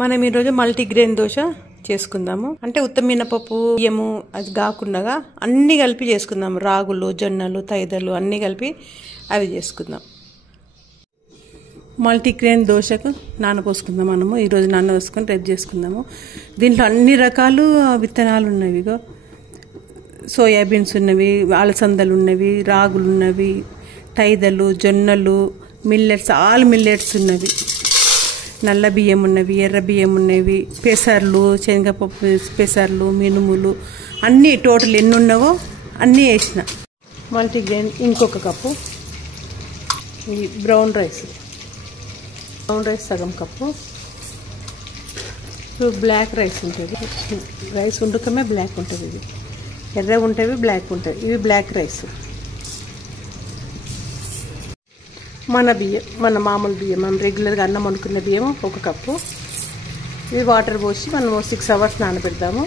మనం ఈరోజు మల్టీగ్రెయిన్ దోశ చేసుకుందాము. అంటే ఉత్తమ మినపప్పు బియ్యము అది కాకుండా అన్నీ కలిపి చేసుకుందాము. రాగులు, జొన్నలు, తైదలు అన్నీ కలిపి అవి చేసుకుందాం. మల్టీగ్రెయిన్ దోశకు నానపోసుకుందాం. మనము ఈరోజు నానపోసుకొని రేపు చేసుకుందాము. దీంట్లో అన్ని రకాలు విత్తనాలు ఉన్నవి. ఇగో సోయాబీన్స్ ఉన్నవి, అలసందలు ఉన్నవి, రాగులు ఉన్నవి, తైదలు, జొన్నలు, మిల్లెట్స్, ఆల్ మిల్లెట్స్ ఉన్నవి, నల్ల బియ్యం ఉన్నవి, ఎర్ర బియ్యం ఉన్నవి, పెసర్లు, శనగపప్పు పెసర్లు, మినుములు అన్నీ టోటల్ ఎన్ని ఉన్నావో అన్నీ వేసిన. మల్టీగ్రెయిన్ ఇంకొక కప్పు. ఇది బ్రౌన్ రైస్ సగం కప్పు. ఇప్పుడు బ్లాక్ రైస్ ఉంటుంది. రైస్ ఉండకమే బ్లాక్ ఉంటుంది. ఇది ఎర్ర ఉంటుంది, బ్లాక్ ఉంటుంది. ఇవి బ్లాక్ రైస్. మన బియ్యం, మన మామూలు బియ్యం, మనం రెగ్యులర్గా అన్నం వండుకున్న బియ్యం ఒక కప్పు. ఇవి వాటర్ పోసి మనం 6 hours నానబెడతాము.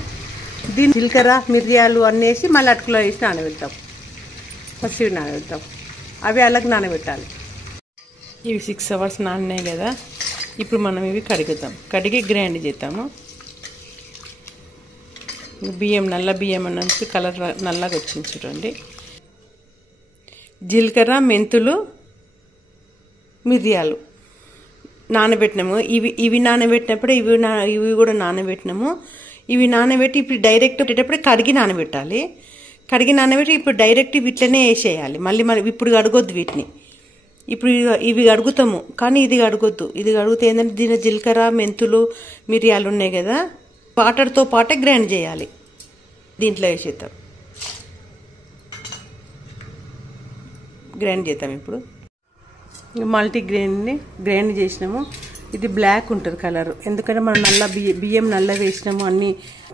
దీని జీలకర్ర, మిరియాలు అన్నేసి మళ్ళీ అటుకులో వేసి నానబెడతాం. ఫస్ట్ ఇవి నానబెడతాం, అవి అలాగే నానబెట్టాలి. ఇవి 6 hours నానినాయి కదా. ఇప్పుడు మనం ఇవి కడిగి గ్రైండ్ చేద్దాము. బియ్యం నల్ల బియ్యం అన్నది కలర్ నల్లగా వచ్చింది చూడండి. జీలకర్ర, మెంతులు, మిరియాలు నానబెట్టినాము. ఇవి నానబెట్టినప్పుడు ఇవి కూడా నానబెట్టినాము. ఇవి నానబెట్టి ఇప్పుడు డైరెక్ట్ పెట్టేటప్పుడు కడిగి నానబెట్టాలి. కడిగి నానబెట్టి ఇప్పుడు డైరెక్ట్ ఇట్లనే వేసేయాలి. మళ్ళీ ఇప్పుడు కడగొద్దు వీటిని. ఇప్పుడు ఇవి కడుగుతాము, కానీ ఇది కడగొద్దు. ఇది కడిగితే ఏంటంటే దీని జీలకర్ర, మెంతులు, మిరియాలు ఉన్నాయి కదా, వాటర్తో పాటే గ్రైండ్ చేయాలి. దీంట్లో వేసేద్దాం, గ్రైండ్ చేద్దాం. ఇప్పుడు మల్టీగ్రెయిన్ని గ్రైండ్ చేసినాము. ఇది బ్లాక్ ఉంటుంది కలర్, ఎందుకంటే మనం నల్ల బియ్యం నల్ల వేసినాము. అన్ని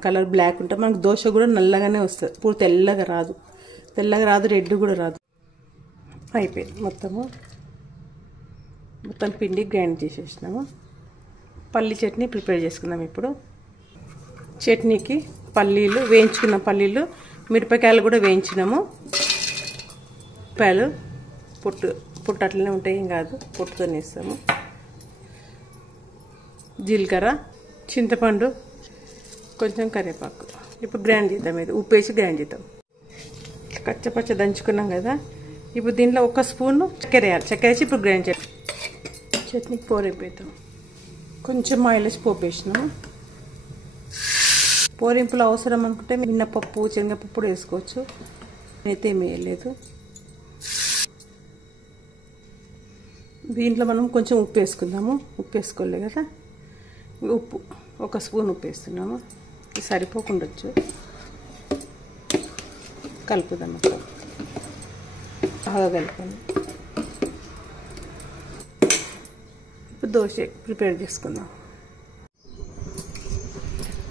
కలర్ బ్లాక్ ఉంటుంది. మనకు దోశ కూడా నల్లగానే వస్తుంది, పూర్తి తెల్లగా రాదు, రెడ్ కూడా రాదు. అయిపోయింది. మొత్తం పిండి గ్రైండ్ చేసేసినాము. పల్లి చట్నీ ప్రిపేర్ చేసుకుందాం. ఇప్పుడు చట్నీకి పల్లీలు, వేయించుకున్న పల్లీలు, మిరపకాయలు కూడా వేయించినాము. మిరపకాయలు పొట్టు అట్లనే ఉంటాయి, ఏం కాదు, పొట్టుతో వేస్తాము. జీలకర్ర, చింతపండు, కొంచెం కరివేపాకు. ఇప్పుడు గ్రైండ్ చేద్దాం. ఇది ఉప్పు వేసి గ్రైండ్ చేద్దాం. కచ్చపచ్చ దంచుకున్నాం కదా. ఇప్పుడు దీంట్లో 1 స్పూన్ చక్కెర వేయాలి. చక్కెర వేసి ఇప్పుడు గ్రైండ్ చేద్దాం. చట్నీకి పోరేపేద్దాం. కొంచెం ఆయిల్ వేసి పోపు వేసినాము. పోరింపులు అవసరం అనుకుంటే మినపప్పు, శనగపప్పు కూడా వేసుకోవచ్చు. అయితే ఏమి వేయలేదు. దీంట్లో మనం కొంచెం ఉప్పు వేసుకుందాము. ఉప్పు వేసుకోలే కదా, ఉప్పు 1 స్పూన్ ఉప్పు వేస్తున్నాము. ఇది సరిపోకుండొచ్చు. కలుపుదాం. మొత్తం బాగా కలుపుకొని ఇప్పుడు దోశ ప్రిపేర్ చేసుకుందాం.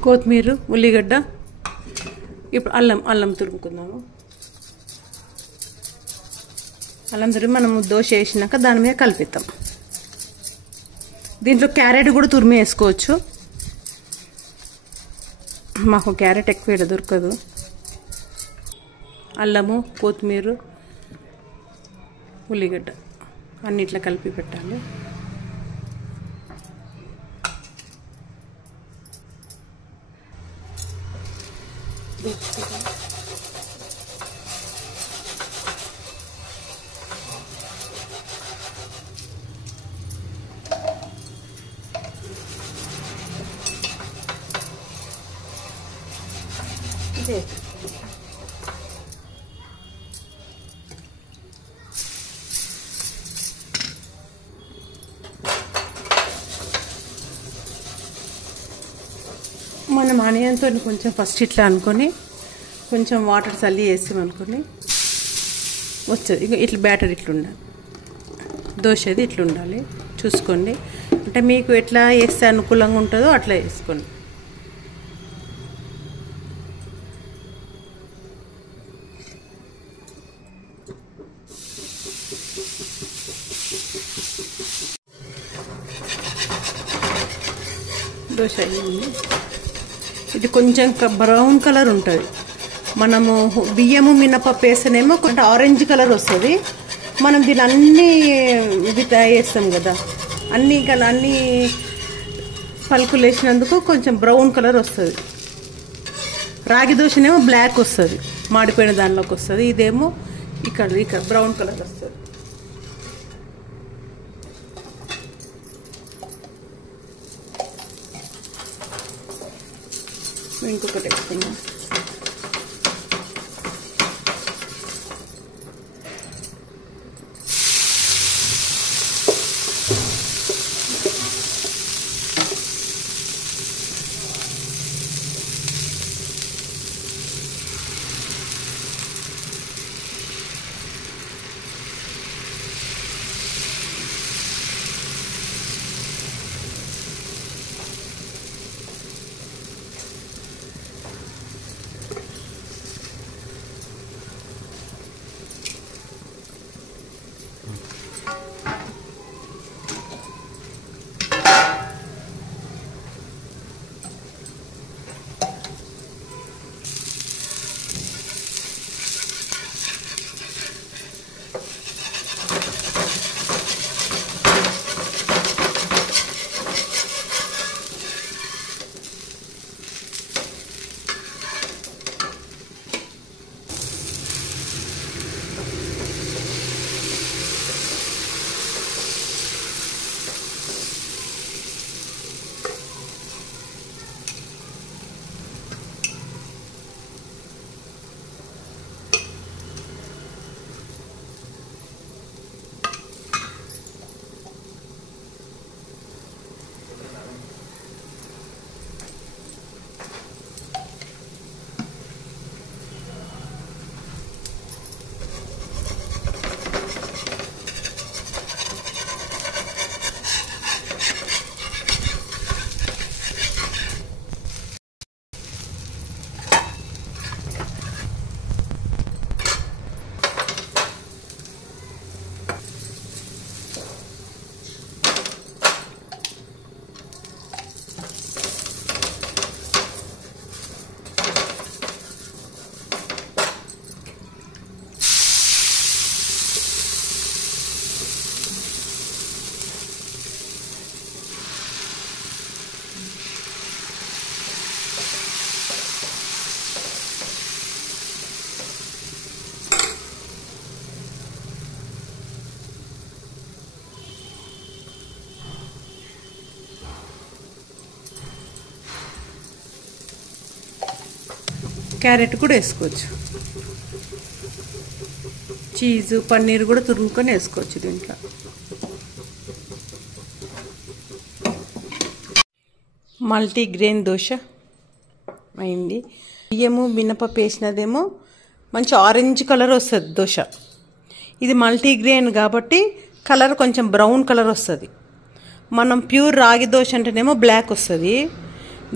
కొత్తిమీర, ఉల్లిగడ్డ, ఇప్పుడు అల్లం తురుముకుందాము. అల్లం తురిమి మనము దోశ వేసినాక దాని మీద కలిపిద్దాం. దీంట్లో క్యారెట్ కూడా తురిమి వేసుకోవచ్చు. మాకు క్యారెట్ ఎక్కువ ఇక్కడ దొరకదు. అల్లము, కొత్తిమీర, ఉల్లిగడ్డ అన్నిట్లా కలిపి పెట్టాలి. మనం ఆనియన్తో కొంచెం ఫస్ట్ ఇట్లా అనుకొని కొంచెం వాటర్ చల్లి వేసామనుకొని వస్తుంది. ఇక ఇట్లా బ్యాటర్ ఇట్లా ఉండాలి. దోశది ఇట్లా ఉండాలి. చూసుకోండి, అంటే మీకు ఎట్లా వేస్తే అనుకూలంగా ఉంటుందో అట్లా వేసుకోండి. దోశ అయ్యింది. ఇది కొంచెం బ్రౌన్ కలర్ ఉంటుంది. మనము బియ్యము, మినపప్పు వేస్తేనేమో కొంచెం ఆరెంజ్ కలర్ వస్తుంది. మనం దీని అన్నీ ఇది వేస్తాం కదా, అన్నీ పలుకులు వేసినందుకు కొంచెం బ్రౌన్ కలర్ వస్తుంది. రాగి దోశనేమో బ్లాక్ వస్తుంది, మాడిపోయిన దానిలోకి వస్తుంది. ఇదేమో ఇక్కడ బ్రౌన్ కలర్ వస్తుంది. ఇంకొకటి వేసుకుందాం. క్యారెట్ కూడా వేసుకోవచ్చు, చీజు పన్నీర్ కూడా తురుముకొని వేసుకోవచ్చు దీంట్లో. మల్టీగ్రెయిన్ దోశ అయింది. బియ్యము మినపప్పు వేసినదేమో మంచి ఆరెంజ్ కలర్ వస్తుంది దోశ. ఇది మల్టీగ్రెయిన్ కాబట్టి కలర్ కొంచెం బ్రౌన్ కలర్ వస్తుంది. మనం ప్యూర్ రాగి దోశ అంటేనేమో బ్లాక్ వస్తుంది.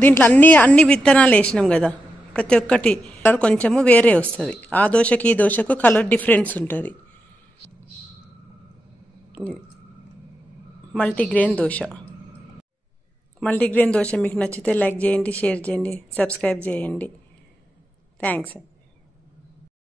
దీంట్లో అన్ని విత్తనాలు వేసినాం కదా, ప్రతి ఒక్కటి కలర్ కొంచెము వేరే వస్తుంది. ఆ దోశకి ఈ దోశకు కలర్ డిఫరెన్స్ ఉంటుంది. మల్టీగ్రెయిన్ దోశ మీకు నచ్చితే లైక్ చేయండి, షేర్ చేయండి, సబ్స్క్రైబ్ చేయండి. థ్యాంక్స్.